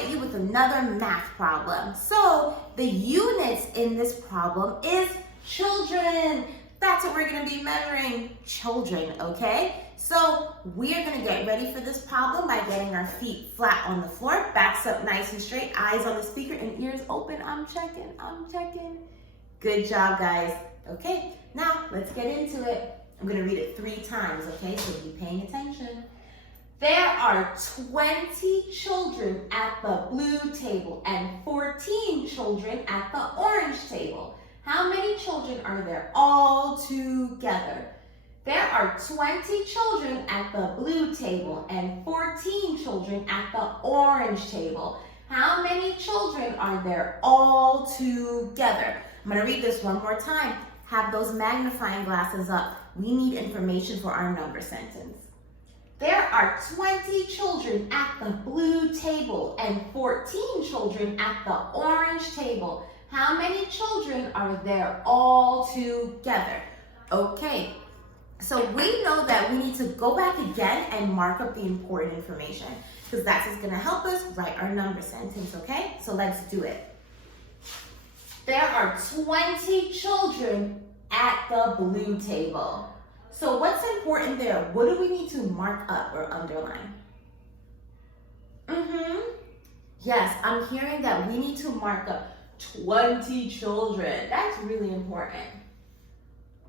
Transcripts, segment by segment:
at you with another math problem. So the units in this problem is children. That's what we're gonna be measuring, children, okay? So we're gonna get ready for this problem by getting our feet flat on the floor, backs up nice and straight, eyes on the speaker and ears open. I'm checking. Good job, guys. Okay, now let's get into it. I'm gonna read it 3 times, okay? So be paying attention. There are 20 children at the blue table and 14 children at the orange table. How many children are there all together? There are 20 children at the blue table and 14 children at the orange table. How many children are there all together? I'm going to read this one more time. Have those magnifying glasses up. We need information for our number sentence. There are 20 children at the blue table and 14 children at the orange table. How many children are there all together? Okay, so we know that we need to go back again and mark up the important information because that's what's going to help us write our number sentence, okay? So let's do it. There are 20 children at the blue table. So what's important there? What do we need to mark up or underline? Yes, I'm hearing that we need to mark up 20 children. That's really important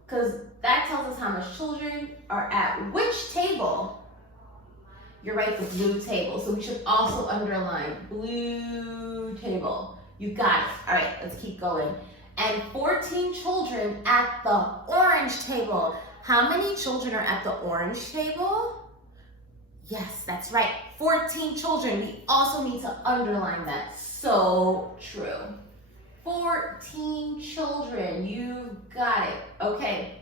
because that tells us how much children are at which table. You're right, the blue table. So we should also underline blue table. You got it. All right, let's keep going. And 14 children at the orange table. How many children are at the orange table? Yes, that's right. 14 children. We also need to underline that. So true. 14 children. You got it. Okay.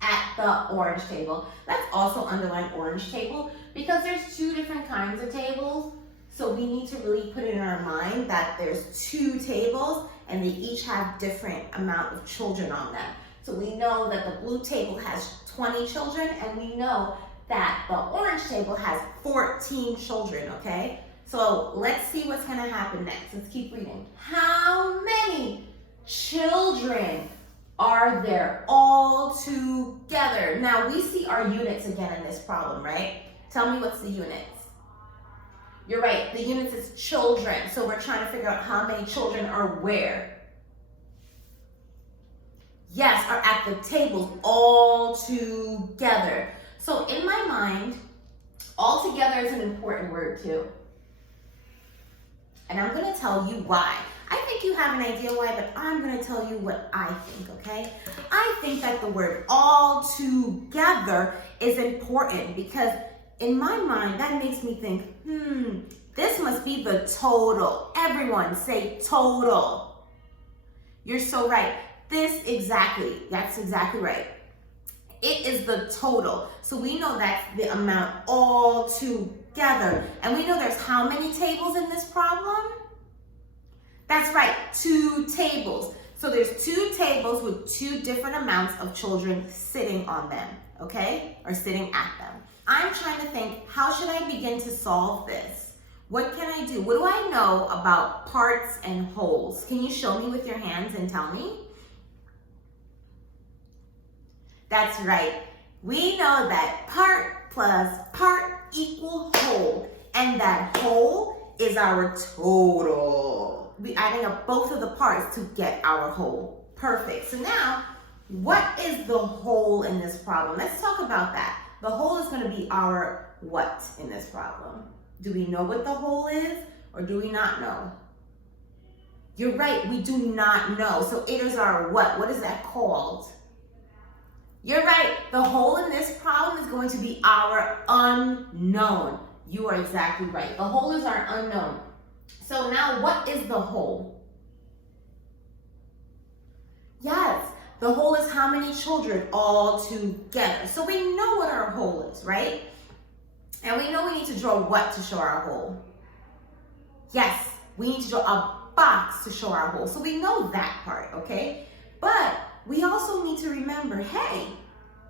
At the orange table. Let's also underline orange table because there's 2 different kinds of tables. So we need to really put it in our mind that there's 2 tables and they each have different amount of children on them. So we know that the blue table has 20 children and we know that the orange table has 14 children, okay? So let's see what's gonna happen next. Let's keep reading. How many children are there all together? Now we see our units again in this problem, right? Tell me what's the units. You're right, the units is children. So we're trying to figure out how many children are where. Yes, are at the tables all together. So in my mind, all together is an important word too. And I'm gonna tell you why. I think you have an idea why, but I'm gonna tell you what I think, okay? I think that the word all together is important because in my mind, that makes me think, this must be the total. Everyone say total. You're so right. That's exactly right. It is the total. So we know that's the amount all together. And we know there's how many tables in this problem? That's right, 2 tables. So there's 2 tables with 2 different amounts of children sitting on them, okay? Or sitting at them. I'm trying to think, how should I begin to solve this? What can I do? What do I know about parts and wholes? Can you show me with your hands and tell me? That's right. We know that part plus part equal whole, and that whole is our total. We're adding up both of the parts to get our whole. Perfect. So now, what is the whole in this problem? Let's talk about that. The whole is going to be our what in this problem? Do we know what the whole is or do we not know? You're right, we do not know. So it is our what? What is that called? You're right, the whole in this problem is going to be our unknown. You are exactly right. The whole is our unknown. So now what is the whole? Yes. The whole is how many children all together. So we know what our whole is, right? And we know we need to draw what to show our whole? Yes, we need to draw a box to show our whole. So we know that part, okay? But we also need to remember, hey,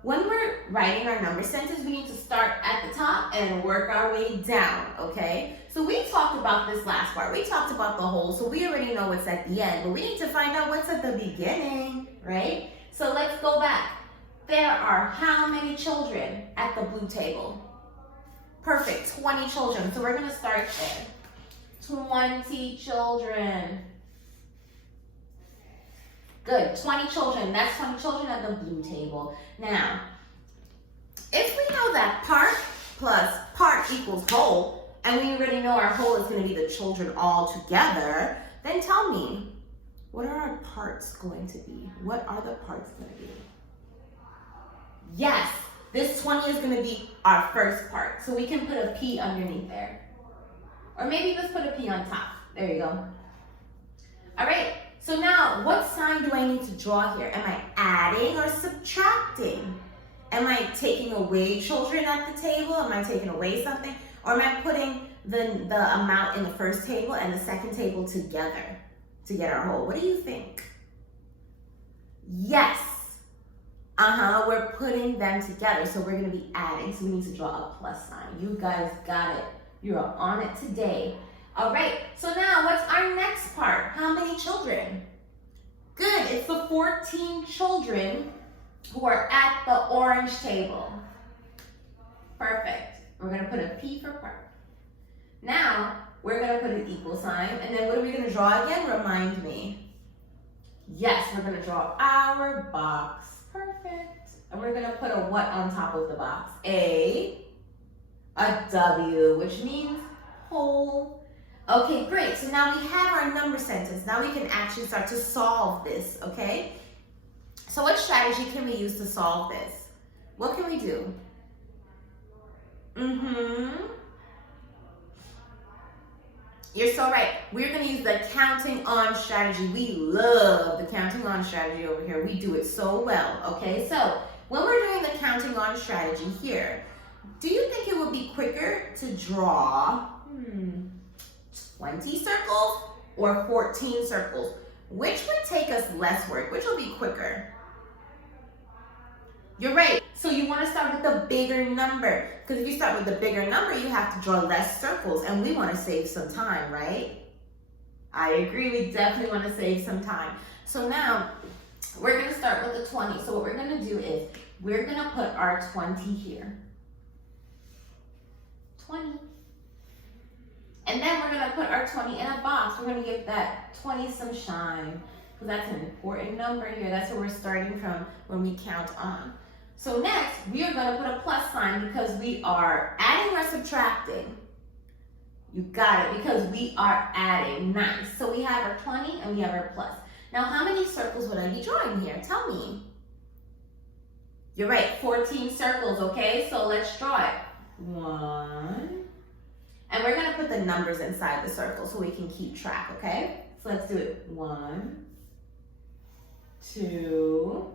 when we're writing our number sentences, we need to start at the top and work our way down, okay? So we talked about this last part. We talked about the whole, so we already know what's at the end, but we need to find out what's at the beginning, right? So let's go back. There are how many children at the blue table? Perfect, 20 children. So we're gonna start there. 20 children. Good, 20 children. That's 20 children at the blue table. Now, if we know that part plus part equals whole, and we already know our whole is going to be the children all together, then tell me, what are our parts going to be? What are the parts going to be? Yes, this 20 is going to be our first part. So we can put a P underneath there. Or maybe let's put a P on top. There you go. All right. So now, what sign do I need to draw here? Am I adding or subtracting? Am I taking away children at the table? Am I taking away something? Or am I putting the amount in the first table and the second table together to get our whole? What do you think? Yes. We're putting them together. So we're going to be adding. So we need to draw a plus sign. You guys got it. You're on it today. All right, so now what's our next part? How many children? Good, it's the 14 children who are at the orange table. Perfect. We're gonna put a P for part. Now, we're gonna put an equal sign, and then what are we gonna draw again? Remind me. Yes, we're gonna draw our box. Perfect. And we're gonna put a what on top of the box? A W, which means whole. Okay, great. So now we have our number sentence. Now we can actually start to solve this, okay? So what strategy can we use to solve this? What can we do? You're so right. We're going to use the counting on strategy. We love the counting on strategy over here. We do it so well, okay? So when we're doing the counting on strategy here, do you think it would be quicker to draw 20 circles or 14 circles? Which would take us less work? Which will be quicker? You're right. So you want to start with the bigger number. Because if you start with the bigger number, you have to draw less circles. And we want to save some time, right? I agree. We definitely want to save some time. So now we're going to start with the 20. So what we're going to do is we're going to put our 20 here. 20. And then we're gonna put our 20 in a box. We're gonna give that 20 some shine, because that's an important number here. That's where we're starting from when we count on. So next, we are gonna put a plus sign because we are adding or subtracting. You got it, because we are adding. Nice. So we have our 20 and we have our plus. Now, how many circles would I be drawing here? Tell me. You're right, 14 circles, okay? So let's draw it. 1. And we're going to put the numbers inside the circle so we can keep track, okay? So let's do it. 1, 2,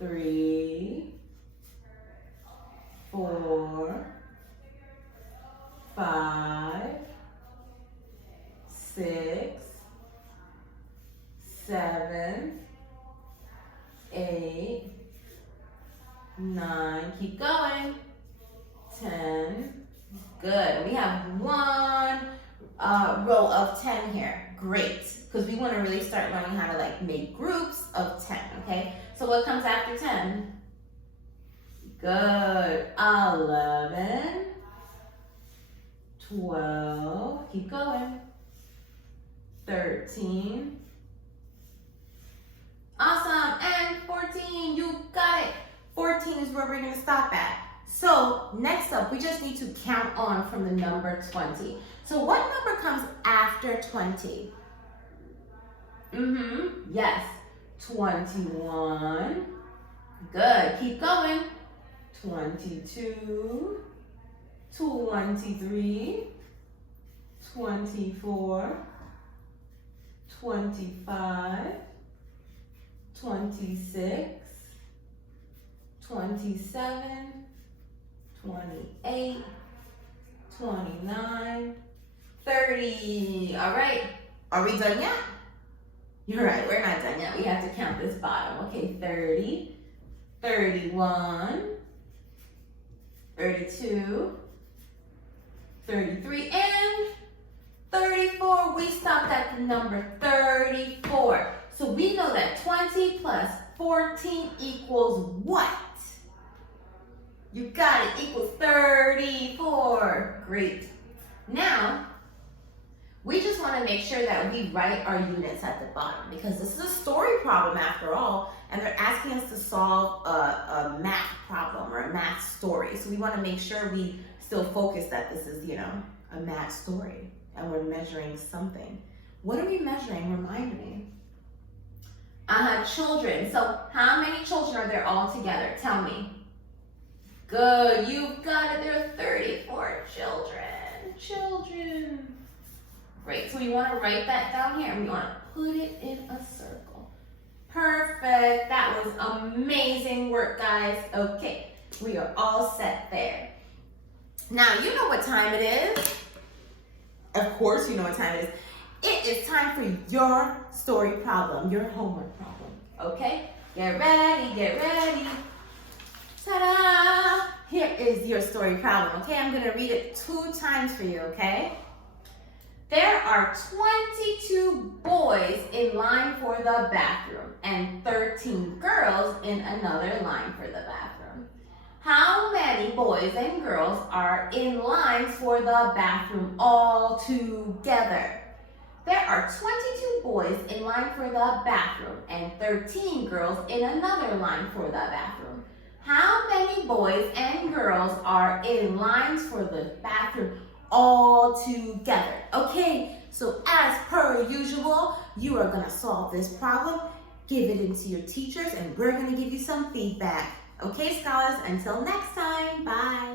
3, 4, 5, 6, 7, 8, 9. Keep going. 10. Good. We have one row of 10 here. Great. Because we want to really start learning how to make groups of 10, okay? So what comes after 10? Good. 11, 12, keep going. 13. Awesome. And 14. You got it. 14 is where we're going to stop at. So next up, we just need to count on from the number 20. So what number comes after 20? Yes, 21. Good, keep going. 22, 23, 24, 25, 26, 27, 28, 29, 30. All right, are we done yet? You're right, we're not done yet. We have to count this bottom. Okay, 30, 31, 32, 33, and 34. We stopped at the number 34. So we know that 20 plus 14 equals what? You got it, equals 34. Great. Now, we just want to make sure that we write our units at the bottom because this is a story problem after all, and they're asking us to solve a math problem or a math story. So we want to make sure we still focus that this is, a math story and we're measuring something. What are we measuring? Remind me. Children. So how many children are there all together? Tell me. Good. You've got it. There are 34 children. Great. So we want to write that down here and we want to put it in a circle. Perfect. That was amazing work, guys. Okay. We are all set there. Now, you know what time it is. Of course, you know what time it is. It is time for your story problem, your homework problem. Okay? Get ready. Ta-da! Here is your story problem. Okay, I'm going to read it 2 times for you, okay? There are 22 boys in line for the bathroom and 13 girls in another line for the bathroom. How many boys and girls are in lines for the bathroom all together? There are 22 boys in line for the bathroom and 13 girls in another line for the bathroom. How many boys and girls are in lines for the bathroom all together? Okay, so as per usual, you are going to solve this problem, give it into your teachers, and we're going to give you some feedback. Okay, scholars, until next time, bye.